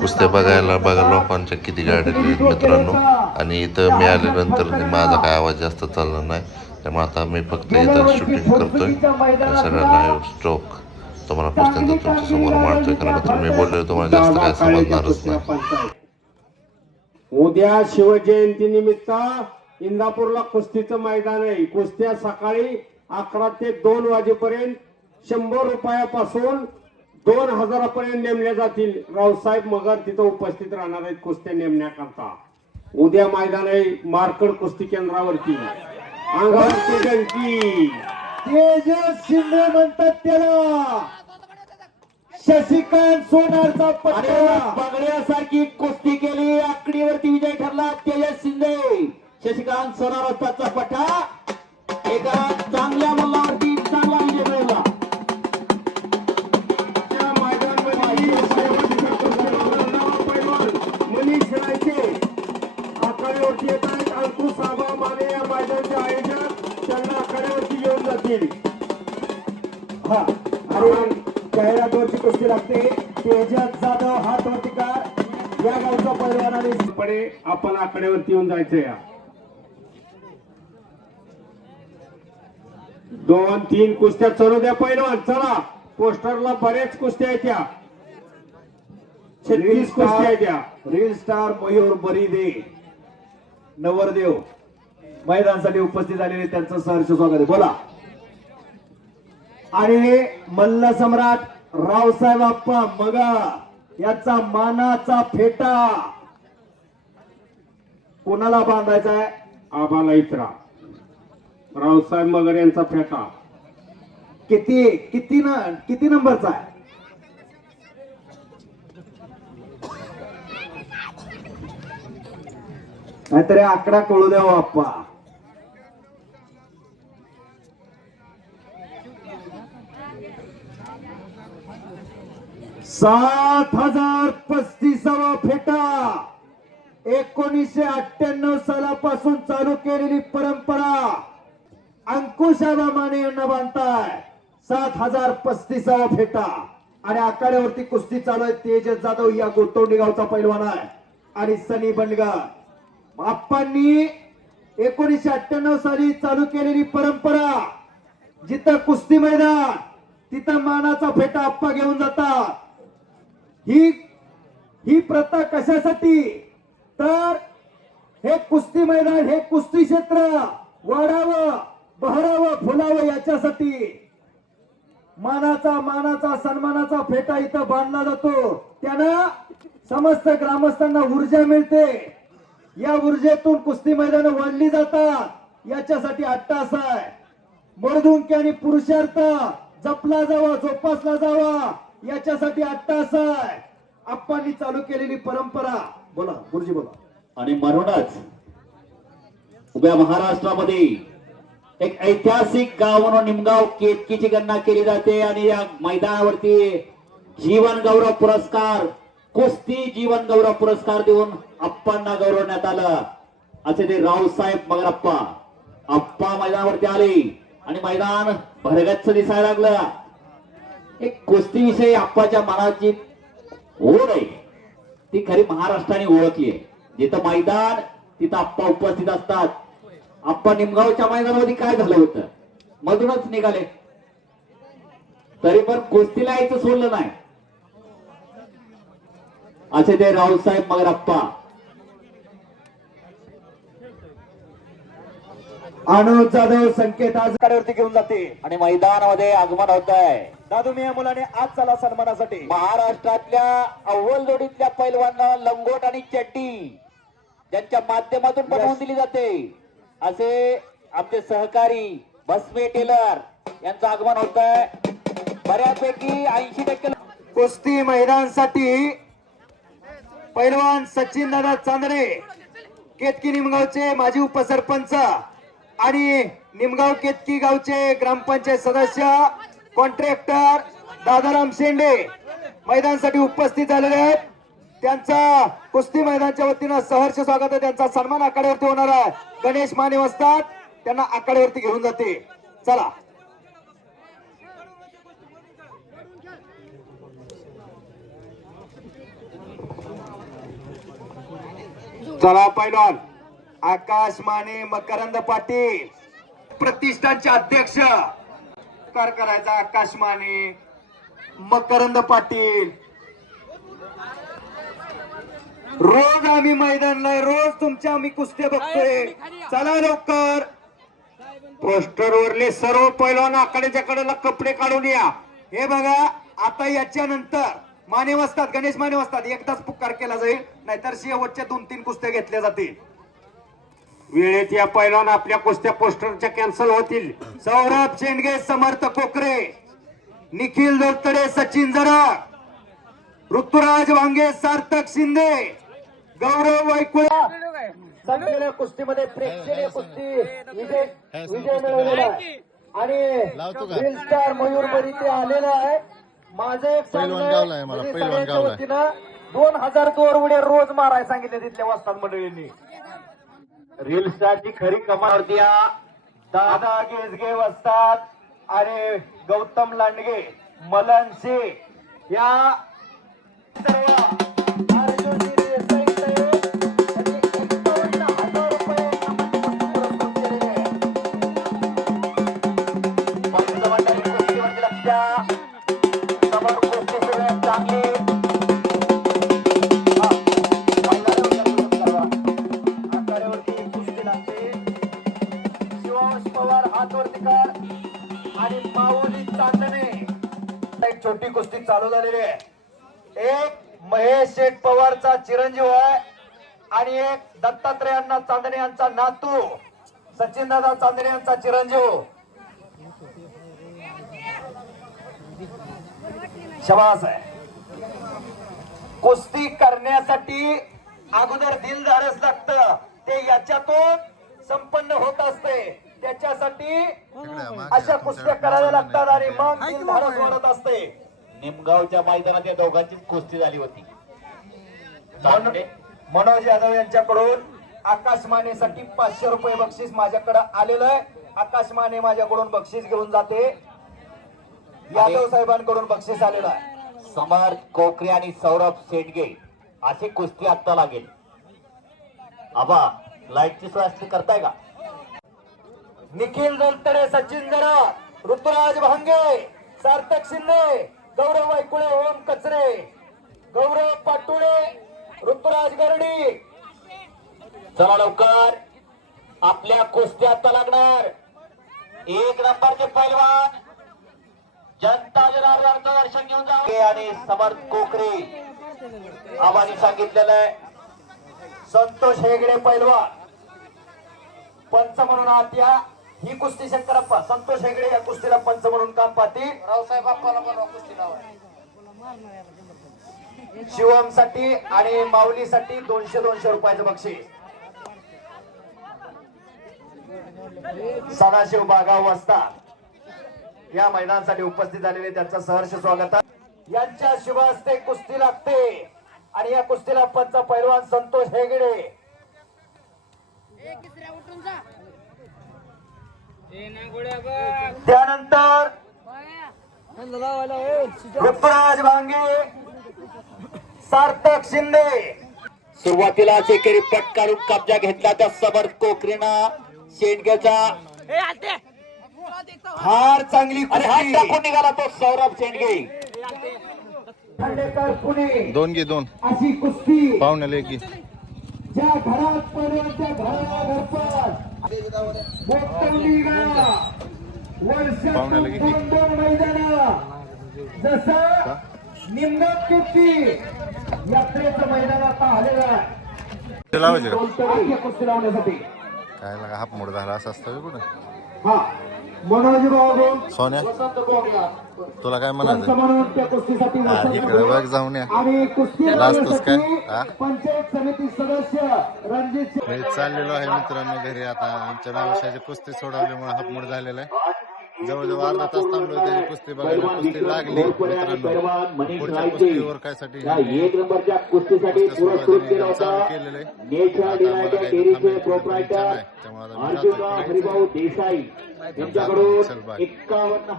कुस्त्या बघा लोकांच्या किती गाड्या आहेत मित्रांनो. आणि इथं मी आल्यानंतर माझा काय आवाज जास्त चालला नाही, त्यामुळे आता मी फक्त इथं शूटिंग करतोय. सगळ्यांना स्ट्रोक तुम्हाला कुस्त्यांचा तुमच्या समोर मांडतोय, कारण मित्र मी बोललो तुम्हाला जास्त काय समजणारच नाही. उद्या शिवजयंती निमित्त इंदापूरला कुस्तीचं मैदान आहे. कुस्त्या सकाळी 11 ते 2 वाजेपर्यंत 100 रुपयापासून 2000 पर्यंत नेमल्या जातील. रावसाहेब मगर तिथं उपस्थित राहणार आहेत कुस्त्या नेमण्याकरता. उद्या मैदान आहे मार्कड कुस्ती केंद्रावरती. अंगावरती घंटी तेजस शिंदे म्हणतात त्याला. शशिकांत सोनारचा पट्टा बगड्यासारखी कुस्ती केली, आकडीवरती विजय ठरला तेजस शिंदे. शशिकांत सोनारचा पट्टा एका चांगल्या मल्लावरती चांगला विजय मिळवला. मनीष रायचे आखाड्यावरती येत आहेत. अंकुश आबा माने या मैदानाचे आयोजक त्यांना आखाड्यावरती घेऊन जातील. हा आणि जाहिरातवरची कुस्ती लागते. तेजस जाधव हातवरतीकार या गावचा पैलवान आणि आपण आखाड्यावरती येऊन जायचं. या 2-3 कुस्त्या चढू द्या पैलवान. चला पोस्टरला बऱ्याच कुस्त्या आहेत. त्या 36 कुस्त्या आहेत. त्या रील स्टार मयूर बरीदे नवरदेव मैदानासाठी उपस्थित झालेले त्यांचं सहर्ष स्वागत आहे. बोला. आणि मल्ल सम्राट रावसाहेब आप्पा मगा याचा मानाचा फेटा कोणाला बांधायचा आहे? आबाला इतरा रावसाहेब मगर यांचा फेटा. किती नंबरचा आहे? नाहीतरी आकडा कळू द्यावा आप्पा. 7035वा फेटा. 1998 सालापासून चालू केलेली परंपरा अंकुशाबा माने यांना बांधताय. 7035वा फेटा. आणि आखाड्यावरती कुस्ती चालू आहे. तेजस जाधव या गोतोंडी गावचा पैलवान आहे आणि सनी बंडगर. आप्पांनी 1998 साली चालू केलेली परंपरा, जिथं कुस्ती मैदान तिथं मानाचा फेटा आप्पा घेऊन जातात. ही प्रथा कशासाठी? तर हे कुस्ती मैदान, हे कुस्ती क्षेत्र वाढावं, बहरावं, फुलावं याच्यासाठी मानाचा सन्मानाचा फेटा इथं बांधला जातो. त्यानं समस्त ग्रामस्थांना ऊर्जा मिळते. या ऊर्जेतून कुस्ती मैदान वाढली जातात. याच्यासाठी अट्टास आहे. मर्दुंकी आणि पुरुषार्थ जपला जावा, जोपासला जावा याच्यासाठी अट्टास आहे. आप्पांनी चालू केलेली परंपरा. बोला गुरुजी बोला. आणि म्हणूनच उभ्या महाराष्ट्रामध्ये एक ऐतिहासिक गाव म्हणून निमगाव केतकीची गणना केली जाते. आणि या मैदानावरती जीवन गौरव पुरस्कार, कुस्ती जीवन गौरव पुरस्कार देऊन आप्पांना गौरवण्यात आलं. असे ते रावसाहेब मगर आप्पा मैदानावरती आले आणि मैदान भरगच्च दिसायला लागलं. एक कुस्ती विषयी आप्पाच्या मनाची ओढ आहे, ती खरी महाराष्ट्राने ओळखली आहे. जिथं मैदान तिथं आप्पा उपस्थित असतात. आप्पा निमगावच्या मैदानामध्ये काय झालं होतं, मधूनच निघाले, तरी पण कुस्तीला यायचं सोडलं नाही. असे ते रावसाहेब मगर आप्पा. अनुज जाधव संकेत आज गाड्यावरती घेऊन जाते आणि मैदानामध्ये आगमन होत आहे. दादू मी या मुलाने आज चला सन्मानासाठी महाराष्ट्रातल्या अव्वल जोडीतल्या पैलवांना लंगोट आणि चड्डी ज्यांच्या माध्यमातून बनवून दिली जाते, असे आमचे सहकारी बसवे टेलर यांचं आगमन होत आहे. बऱ्यापैकी 80% कुस्ती मैदानासाठी पैलवान सचिन दादा चांदणे केतकी निमगावचे माजी उपसरपंच आणि निमगाव केतकी गावचे ग्रामपंचायत सदस्य कॉन्ट्रॅक्टर दादाराम शेंडे मैदानासाठी उपस्थित झालेले आहेत. त्यांचा कुस्ती मैदानाच्या वतीनं सहर्ष स्वागत आहे. त्यांचा सन्मान आखाड्यावरती होणार आहे. गणेश माने वस्ताद त्यांना आखाड्यावरती घेऊन जाते. चला चला पैलवान. आकाश माने, मकरंद पाटील प्रतिष्ठानचे अध्यक्ष. कर करायचा आकाश माने, मकरंद पाटील. रोज आम्ही मैदानला आहे, रोज तुमच्या आम्ही कुस्त्या बघतोय. चला लवकर. पोस्टर वरले सर्व पैलवान आकड्याच्या कडेला कपडे काढून या. हे बघा, आता याच्या नंतर माने वाजतात, गणेश माने वाजतात, एकदाच पुकार केला जाईल, नाहीतर शेवटच्या 2-3 कुस्त्या घेतल्या जातील. वेळेत या पैलवान आपल्या कुस्त्या पोस्टरच्या कॅन्सल होतील. सौरभ शेंडगे, समर्थ कोकरे, निखिल दोरतडे, सचिन जरग, ऋतुराज वांगे, सार्थक शिंदे, गौरव वैकुळे. संपलेल्या कुस्तीमध्ये प्रेक्षणीय कुस्ती विजय मिळवलेला आहे आणि ग्रीन स्टार मयूर मध्ये ते आलेला आहे. माझं एक सांगणं म्हणजे सगळ्यांच्या वतीनं 2000 दोर उड्या रोज मारायला सांगितले तिथल्या वस्ताद मंडळींनी. रील स्टारची खरी कमाल द्या. दादा गेजगे वस्ताद आणि गौतम लांडगे, मलन शेख या सर्व अर्जुनी देसाई साहेब यांनी 51,000 रुपये पुरस्कृत केलेले आहे. पंचमंडळी कुस्तीवरती लक्ष द्या. समोर कुस्ती सुरू आहे चांगली. आखाड्यावरती कुस्ती लागते. शिवांश पवार हातवरती कर आणि माऊली चांदणे. एक छोटी कुस्ती चालू झालेली आहे. एक महेश शेठ पवारचा चिरंजीव आहे आणि एक दत्तात्रयांना चांदणे यांचा नातू सचिन दादा चांदणे यांचा चिरंजीव. शबास आहे. कुस्ती करण्यासाठी अगोदर दिलधारच लागतं, ते याच्यातून संपन्न होत असते. त्याच्यासाठी अशा कुस्त्या कराव्या लागतात आणि मग दिलधारच वाढत असते. निमगावच्या मैदानात या दोघांची कुस्ती झाली होती. मनोज यादव यांच्याकडून आकाश मानेसाठी 500 रुपये बक्षीस माझ्याकडे आलेलं आहे. आकाश माने माझ्याकडून बक्षीस घेऊन जाते. यादव साहेबांकडून बक्षीस आलेलं आहे. समर्थ कोकरे आणि सौरभ शेंडगे अशी कुस्ती आता लागेल. आबा लाईटची सोय करताय का? निखिल दोलतडे, सचिन जरा, ऋतुराज भांगे, सार्थक शिंदे, गौरव वैकुळे, ओम कचरे, गौरव पाटुळे, ऋतुराज गरडी. चला लवकर, आपल्या कुस्ती आता लागणार. 1 नंबरचे पैलवान जनता जनार्दनचं दर्शन घेऊन जावे आणि समर्थ कोकरे आबांनी सांगितलेलं आहे. संतोष हेगडे पैलवान पंच म्हणून आत या. ही कुस्ती शंकरप्पा संतोष हेगडे या कुस्तीला पंच म्हणून काम पाहतील. रावसाहेब आप्पाला पण कुस्ती नाव आहे. शिवम साठी आणि माऊलीसाठी 200 रुपयाचं बक्षीस. सदाशिव बागाव वस्ताद या मैदानासाठी उपस्थित झालेले त्यांचं सहर्ष स्वागत. यांच्या शुभ हस्ते कुस्ती लागते आणि या कुस्तीला पंच पैलवान संतोष हेगडे. त्यानंतर ऋतुराज भांगे, सार्थक शिंदे. सुरुवातीला एकेरी पट काढून कब्जा घेतला त्या समर्थ कोकरेनं शेंडगेचा. हार चांगली आणि हात टाकून निघाला तो सौरभ शेंडगे. खांडेकर पुणे 2 घे 2 अशी कुस्ती पाहुण्याला 1 घे. ज्या घरात पैलवानच्या घराला घरपास गोठवली गा. वर्षातून 2 मैदान जसं निमगाव केतकी यात्रेचं मैदान आता आलेलं आहे. लावायचं कुस्ती लावण्यासाठी काय लागा हाप मोड झाला असं असतं कुठं. हा मनोज बाबू सोन्या वसंत गोगला तुला काय म्हणायचं म्हणून त्या कुस्तीसाठी वसंत इकडे बघ जाऊन या. आणि कुस्ती लाजतोस काय? हा? पंचायत समिती सदस्य रणजित मी चाललेलो आहे मित्रांनो घरी. आता आमच्या नावाशाची कुस्ती सोडवल्यामुळे हाप मोड झालेला आहे. जवळजवळ अर्धा तास थांबलो त्याची कुस्ती बघायला. कुस्ती लागली मित्रांनो. पुढच्या कुस्तीवर काय साठी 1 नंबरच्या कुस्तीसाठी पुरस्कृत केला होता. चालू केलेलं आहे. नेचर डिलाइट डेअरीचे प्रोप्रायटर त्यामुळे आता मी अर्जुन जातोय. हरिभाऊ देसाई यांच्याकडून 51